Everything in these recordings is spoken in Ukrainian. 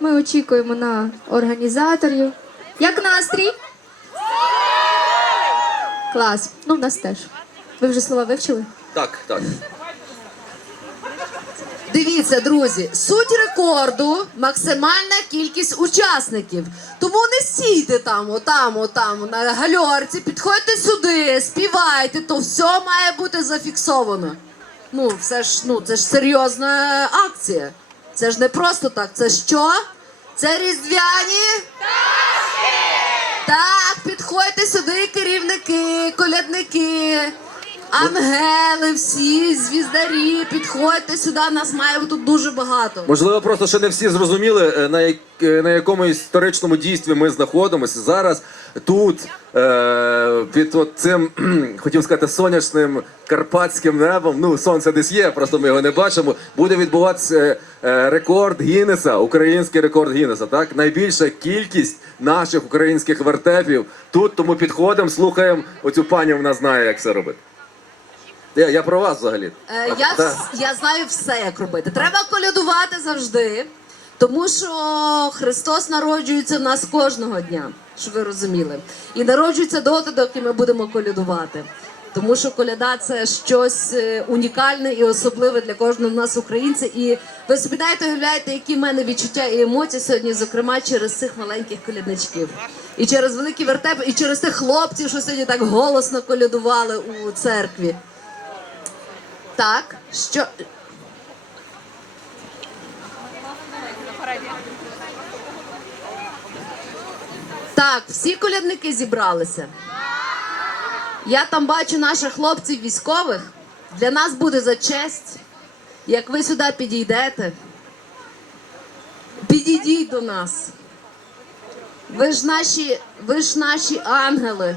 Ми очікуємо на організаторів. Як настрій? Клас. Ну, в нас теж. Ви вже слова вивчили? Так, так. Дивіться, друзі, суть рекорду максимальна кількість учасників. Тому не стійте там, отам, отам, на гальорці, підходьте сюди, співайте, то все має бути зафіксовано. Ну, це ж, ну, це ж серйозна акція. Це ж не просто так. Це що? Це різдвяні. Так, підходьте сюди, керівники, колядники, ангели, всі, звіздарі, підходьте сюди, нас має тут дуже багато. Можливо, просто ще не всі зрозуміли, е, на, як, е, на якому історичному дійстві ми знаходимося. Зараз тут, е, під от цим, хотів сказати, сонячним карпатським небом. Ну, сонце десь є, просто ми його не бачимо. Буде відбуватися е, рекорд Гіннеса, український рекорд Гіннеса. Так, найбільша кількість наших українських вертепів тут. Тому підходимо, слухаємо. Оцю пані вона знає, як це робити. Я, я про вас взагалі. Е, я, вс- я знаю все, як робити. Треба колядувати завжди, тому що Христос народжується в нас кожного дня, щоб ви розуміли. І народжується доти, доки ми будемо колядувати. Тому що коляда це щось е, унікальне і особливе для кожного з нас, українця. І ви собі навіть уявляєте, які в мене відчуття і емоції сьогодні, зокрема через цих маленьких колядничків. І через великі вертепи, і через тих хлопців, що сьогодні так голосно колядували у церкві. Так, що. Так, всі колядники зібралися. Я там бачу наших хлопців військових. Для нас буде за честь, як ви сюди підійдете. Підійдіть до нас. Ви ж наші, ви ж наші ангели.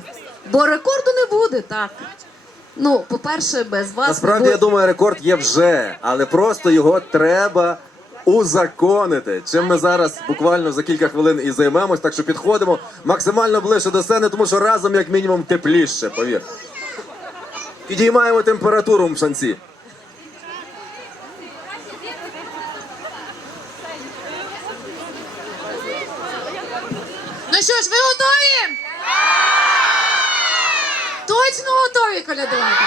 Бо рекорду не буде, так. Ну, по-перше, без вас. Насправді, не я думаю, рекорд є вже, але просто його треба узаконити. Чим ми зараз буквально за кілька хвилин і займемось, так що підходимо максимально ближче до сцени, тому що разом, як мінімум, тепліше, повір. Підіймаємо температуру в шанці. Ну що ж, ви готові? Точно готові колядувати?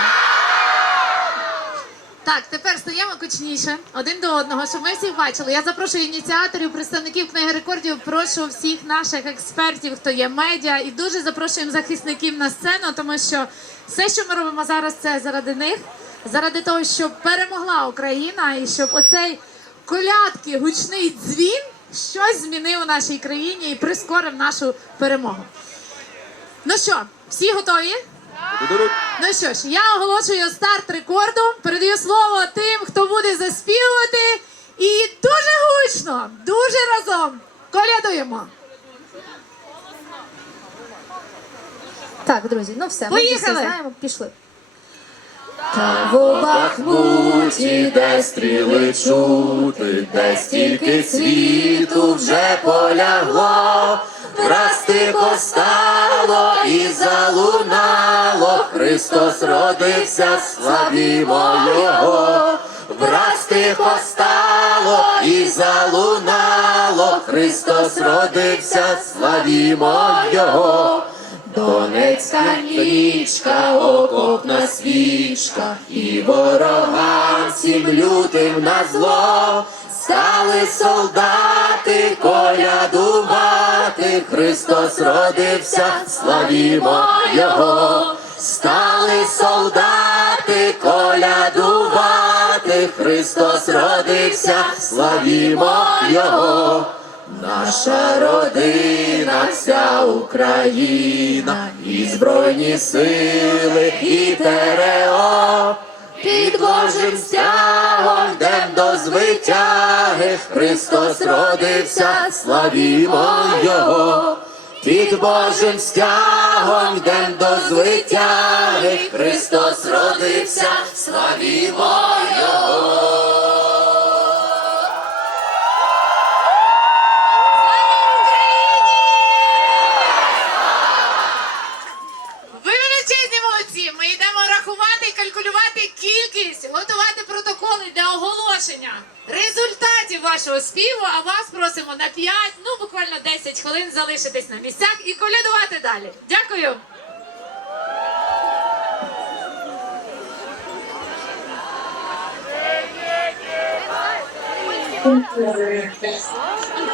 Так, тепер стаємо кучніше один до одного, щоб ми всіх бачили. Я запрошую ініціаторів, представників книги рекордів. Прошу всіх наших експертів, хто є медіа, і дуже запрошуємо захисників на сцену, тому що все, що ми робимо зараз, це заради них, заради того, щоб перемогла Україна і щоб оцей колядки, гучний дзвін щось змінив у нашій країні і прискорив нашу перемогу. Ну що, всі готові? Ну що ж, я оголошую старт рекорду. Передаю слово тим, хто буде заспівувати. І дуже гучно, дуже разом колядуємо. Так, друзі, ну все, ми всі знаємо, пішли. Та в Бахмуті, де стріли чути, де стільки світу вже полягло, враз тихо стало і залунало, Христос родився, славімо Його. Враз тихо стало і залунало, Христос родився, славімо Його. Донецька нічка, окопна свічка, і ворогам всім лютим на зло, стали солдати колядувати, Христос родився, славімо Його, стали солдати колядувати, Христос родився, славімо Його. Наша родина, вся Україна, і Збройні сили, і ТРО, під Божим стягом дем до звитяги, Христос родився, славімо Його. Під Божим стягом йдем до звитяги, Христос родився, славімо Його. Готувати протоколи для оголошення результатів вашої. нашого співу, а вас просимо на 5, ну буквально 10 хвилин залишитись на місцях і колядувати далі. Дякую. Слава на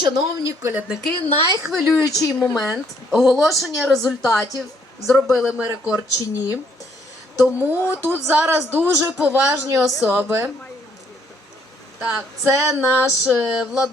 шановні колядники, найхвилюючий момент оголошення результатів. Зробили ми рекорд чи ні. Тому тут зараз дуже поважні особи. Так, це наш е, Владимир.